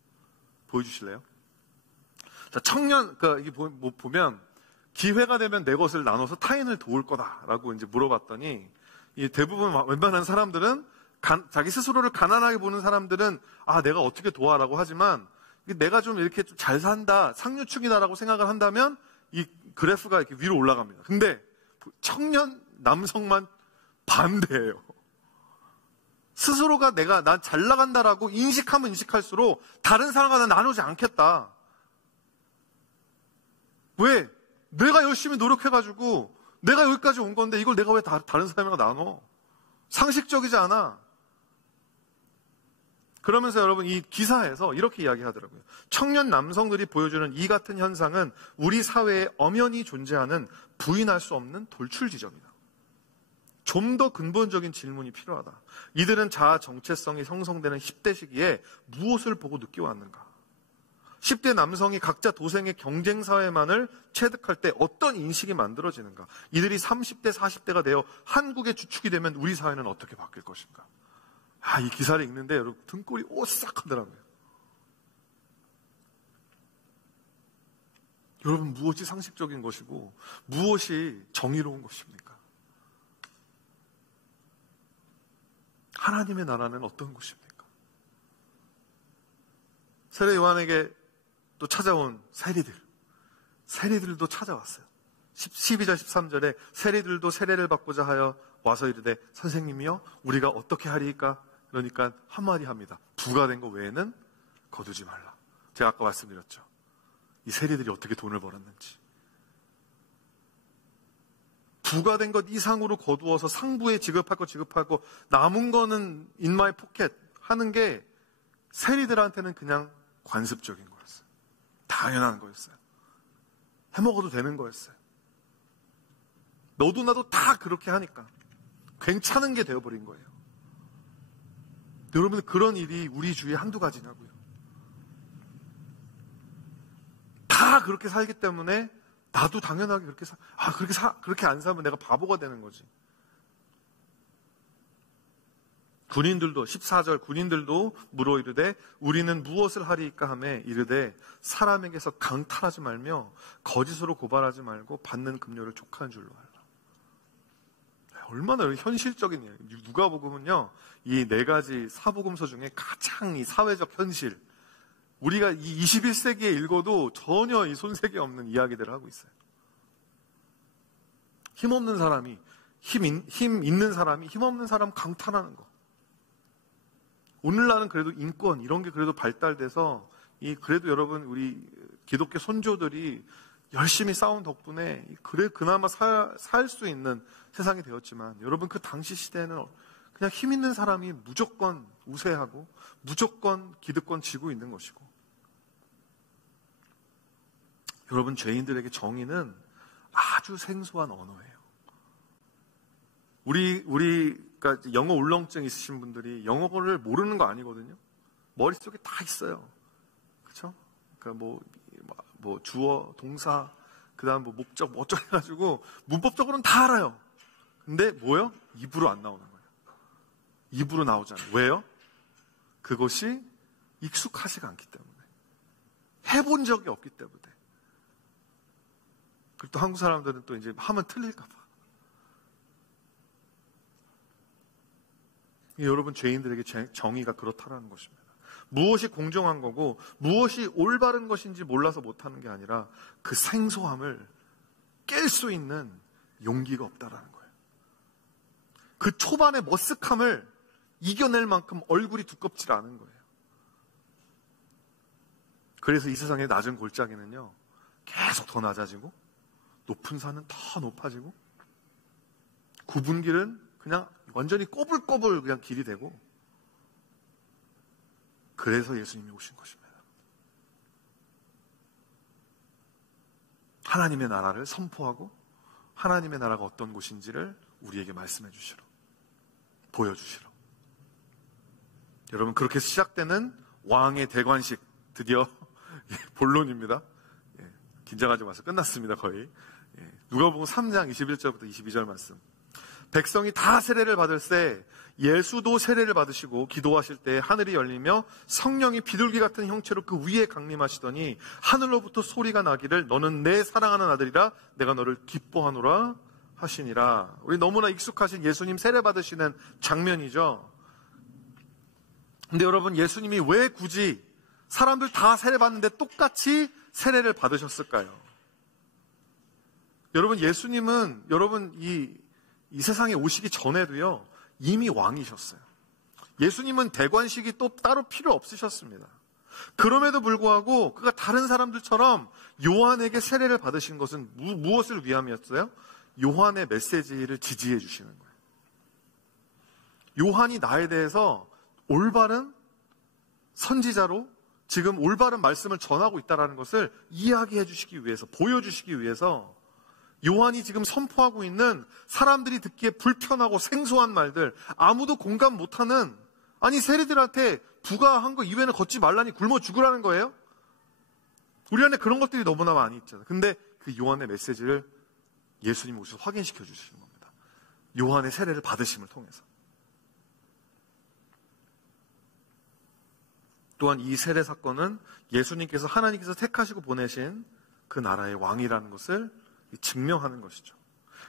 보여주실래요? 자, 이게 보면 기회가 되면 내 것을 나눠서 타인을 도울 거다라고 이제 물어봤더니 대부분 웬만한 사람들은 자기 스스로를 가난하게 보는 사람들은 내가 어떻게 도와라고 하지만 내가 좀 이렇게 좀 잘 산다, 상류층이다라고 생각을 한다면 이 그래프가 이렇게 위로 올라갑니다. 근데 청년 남성만 반대예요. 스스로가 난 잘 나간다라고 인식하면 인식할수록 다른 사람과 나누지 않겠다. 왜? 내가 열심히 노력해가지고 내가 여기까지 온 건데 이걸 내가 왜 다른 사람이랑 나눠? 상식적이지 않아. 그러면서 여러분 이 기사에서 이렇게 이야기하더라고요. 청년 남성들이 보여주는 이 같은 현상은 우리 사회에 엄연히 존재하는 부인할 수 없는 돌출 지점이다. 좀 더 근본적인 질문이 필요하다. 이들은 자아 정체성이 형성되는 10대 시기에 무엇을 보고 느껴왔는가? 10대 남성이 각자 도생의 경쟁사회만을 체득할 때 어떤 인식이 만들어지는가? 이들이 30대, 40대가 되어 한국의 주축이 되면 우리 사회는 어떻게 바뀔 것인가? 이 기사를 읽는데 여러분 등골이 오싹하더라고요. 여러분 무엇이 상식적인 것이고 무엇이 정의로운 것입니까? 하나님의 나라는 어떤 곳입니까? 세례 요한에게 또 찾아온 세리들도 찾아왔어요. 12절 13절에 세리들도 세례를 받고자 하여 와서 이르되 선생님이여 우리가 어떻게 하리이까? 그러니까 한마디 합니다. 부가 된 거 외에는 거두지 말라. 제가 아까 말씀드렸죠. 이 세리들이 어떻게 돈을 벌었는지. 부가 된 것 이상으로 거두어서 상부에 지급할 거 지급하고 남은 거는 in my pocket 하는 게 세리들한테는 그냥 관습적인 거였어요. 당연한 거였어요. 해먹어도 되는 거였어요. 너도 나도 다 그렇게 하니까 괜찮은 게 되어버린 거예요. 여러분 그런 일이 우리 주위에 한두 가지냐고요. 다 그렇게 살기 때문에 나도 당연하게 그렇게 안 살면 내가 바보가 되는 거지. 군인들도 14절 군인들도 물어 이르되 우리는 무엇을 하리이까 하매 이르되 사람에게서 강탈하지 말며 거짓으로 고발하지 말고 받는 급료를 족하는 줄로 알라. 얼마나 현실적인 이야기. 누가복음은요 이 네 가지 사복음서 중에 가장 이 사회적 현실, 우리가 이 21세기에 읽어도 전혀 이 손색이 없는 이야기들을 하고 있어요. 힘없는 사람이 힘 있는 사람이 힘없는 사람 강탈하는 거. 오늘날은 그래도 인권 이런 게 그래도 발달돼서 그래도 여러분 우리 기독교 선조들이 열심히 싸운 덕분에 그래 그나마 살 수 있는 세상이 되었지만, 여러분 그 당시 시대에는 그냥 힘 있는 사람이 무조건 우세하고 무조건 기득권 쥐고 있는 것이고, 여러분 죄인들에게 정의는 아주 생소한 언어예요. 우리가 영어 울렁증 있으신 분들이 영어를 모르는 거 아니거든요. 머릿속에 다 있어요. 그렇죠? 그러니까 뭐 주어, 동사, 그다음 뭐 목적 뭐 어쩌고 해가지고 문법적으로는 다 알아요. 근데 뭐요? 입으로 안 나오는 거예요. 입으로 나오잖아요. 왜요? 그것이 익숙하지가 않기 때문에, 해본 적이 없기 때문에. 그리고 또 한국 사람들은 또 이제 하면 틀릴까 봐. 여러분 죄인들에게 정의가 그렇다라는 것입니다. 무엇이 공정한 거고 무엇이 올바른 것인지 몰라서 못하는 게 아니라 그 생소함을 깰 수 있는 용기가 없다라는 거예요. 그 초반의 머쓱함을 이겨낼 만큼 얼굴이 두껍지 않은 거예요. 그래서 이 세상의 낮은 골짜기는요, 계속 더 낮아지고 높은 산은 더 높아지고 굽은 길은 그냥 완전히 꼬불꼬불 그냥 길이 되고, 그래서 예수님이 오신 것입니다. 하나님의 나라를 선포하고 하나님의 나라가 어떤 곳인지를 우리에게 말씀해 주시러, 보여주시러. 여러분, 그렇게 시작되는 왕의 대관식, 드디어 본론입니다. 긴장하지 마세요. 끝났습니다. 거의. 누가복음 3장 21절부터 22절 말씀. 백성이 다 세례를 받을 때 예수도 세례를 받으시고 기도하실 때 하늘이 열리며 성령이 비둘기 같은 형체로 그 위에 강림하시더니 하늘로부터 소리가 나기를 너는 내 사랑하는 아들이라 내가 너를 기뻐하노라 하시니라. 우리 너무나 익숙하신 예수님 세례 받으시는 장면이죠. 근데 여러분, 예수님이 왜 굳이 사람들 다 세례 받는데 똑같이 세례를 받으셨을까요? 여러분, 예수님은 여러분 이 세상에 오시기 전에도요, 이미 왕이셨어요. 예수님은 대관식이 또 따로 필요 없으셨습니다. 그럼에도 불구하고 그가 다른 사람들처럼 요한에게 세례를 받으신 것은 무엇을 위함이었어요? 요한의 메시지를 지지해 주시는 거예요. 요한이 나에 대해서 올바른 선지자로 지금 올바른 말씀을 전하고 있다는 것을 이야기해 주시기 위해서, 보여주시기 위해서 요한이 지금 선포하고 있는 사람들이 듣기에 불편하고 생소한 말들, 아무도 공감 못하는, 아니 세리들한테 부가한 거 이외에는 걷지 말라니 굶어 죽으라는 거예요? 우리 안에 그런 것들이 너무나 많이 있잖아요. 근데 그 요한의 메시지를 예수님이 오셔서 확인시켜 주시는 겁니다. 요한의 세례를 받으심을 통해서. 또한 이 세례 사건은 예수님께서 하나님께서 택하시고 보내신 그 나라의 왕이라는 것을 증명하는 것이죠.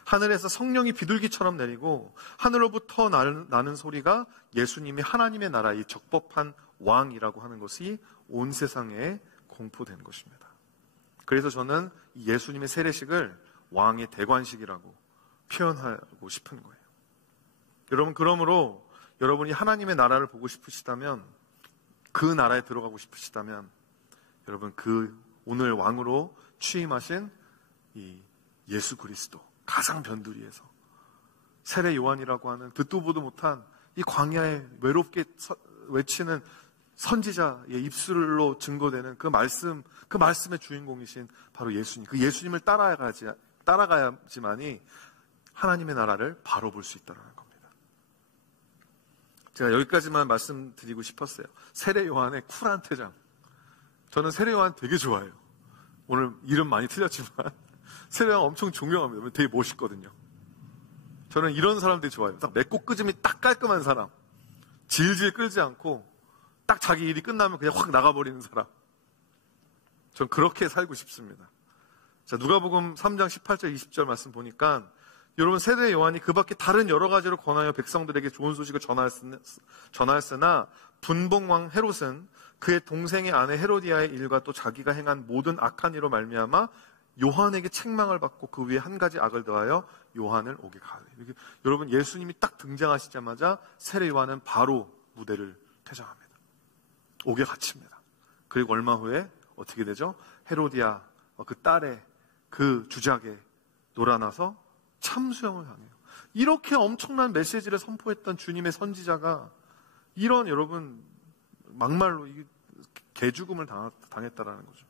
하늘에서 성령이 비둘기처럼 내리고 하늘로부터 나는 소리가 예수님이 하나님의 나라의 적법한 왕이라고 하는 것이 온 세상에 공포된 것입니다. 그래서 저는 예수님의 세례식을 왕의 대관식이라고 표현하고 싶은 거예요. 여러분, 그러므로 여러분이 하나님의 나라를 보고 싶으시다면, 그 나라에 들어가고 싶으시다면, 여러분 그 오늘 왕으로 취임하신 이 예수 그리스도, 가장 변두리에서 세례 요한이라고 하는 듣도 보도 못한 이 광야에 외롭게 외치는 선지자의 입술로 증거되는 그 말씀의 주인공이신 바로 예수님, 그 예수님을 따라가야지만이 하나님의 나라를 바로 볼 수 있다는 겁니다. 제가 여기까지만 말씀드리고 싶었어요. 세례 요한의 쿨한 퇴장. 저는 세례 요한 되게 좋아해요. 오늘 이름 많이 틀렸지만 세례 요한 엄청 존경합니다. 되게 멋있거든요. 저는 이런 사람들이 좋아요. 딱 맺고 끄짐이 딱 깔끔한 사람, 질질 끌지 않고 딱 자기 일이 끝나면 그냥 확 나가버리는 사람. 전 그렇게 살고 싶습니다. 자, 누가복음 3장 18절 20절 말씀 보니까 여러분, 세례 요한이 그 밖에 다른 여러 가지로 권하여 백성들에게 좋은 소식을 전하였으나 분봉왕 헤롯은 그의 동생의 아내 헤로디아의 일과 또 자기가 행한 모든 악한 일로 말미암아 요한에게 책망을 받고 그 위에 한 가지 악을 더하여 요한을 옥에 가하되. 여러분, 예수님이 딱 등장하시자마자 세례 요한은 바로 무대를 퇴장합니다. 옥에 갇힙니다. 그리고 얼마 후에 어떻게 되죠? 헤로디아 그 딸의 그 주작에 놀아나서 참수형을 당해요. 이렇게 엄청난 메시지를 선포했던 주님의 선지자가 이런 여러분 막말로 개죽음을 당했다라는 거죠.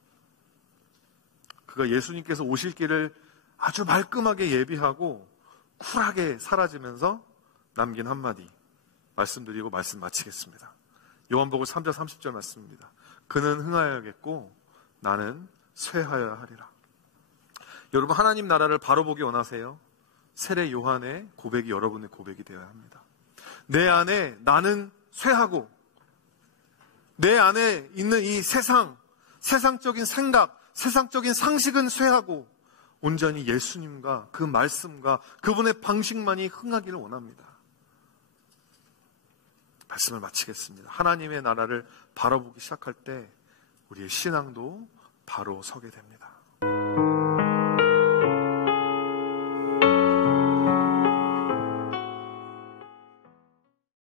그가 예수님께서 오실 길을 아주 말끔하게 예비하고 쿨하게 사라지면서 남긴 한마디 말씀드리고 말씀 마치겠습니다. 요한복음 3장 30절 말씀입니다. 그는 흥하여야겠고 나는 쇠하여야 하리라. 여러분, 하나님 나라를 바로 보기 원하세요? 세례 요한의 고백이 여러분의 고백이 되어야 합니다. 내 안에 나는 쇠하고 내 안에 있는 이 세상적인 생각, 세상적인 상식은 쇠하고 온전히 예수님과 그 말씀과 그분의 방식만이 흥하기를 원합니다. 말씀을 마치겠습니다. 하나님의 나라를 바라보기 시작할 때 우리의 신앙도 바로 서게 됩니다.